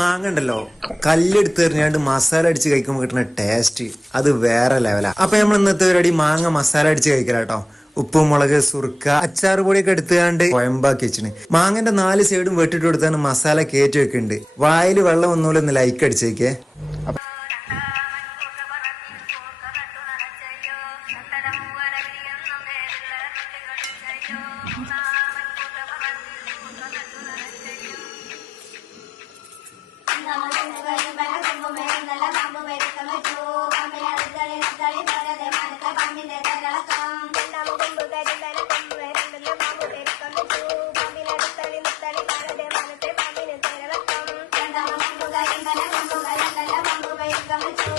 മാങ്ങ ഉണ്ടല്ലോ കല്ലെടുത്ത് എറിഞ്ഞാണ്ട് മസാല അടിച്ച് കഴിക്കുമ്പോൾ കിട്ടുന്ന ടേസ്റ്റ് അത് വേറെ ലെവലാ. അപ്പൊ നമ്മൾ ഇന്നത്തെ പരിപാടി മാങ്ങ മസാല അടിച്ച് കഴിക്കലാട്ടോ. ഉപ്പ് മുളക് സുർക്ക അച്ചാറ് പൊടിയൊക്കെ എടുത്തുകൊണ്ട് കൊയമ്പാക്കി വെച്ചിന്. മാങ്ങന്റെ 4 സൈഡും വെട്ടിട്ട് കൊടുത്താണ് മസാല കയറ്റി വെക്കുന്നുണ്ട്. വായിൽ വെള്ളം ഒന്നുകൂടെ ഒന്ന് ലൈക്ക് അടിച്ചേക്കേ. Come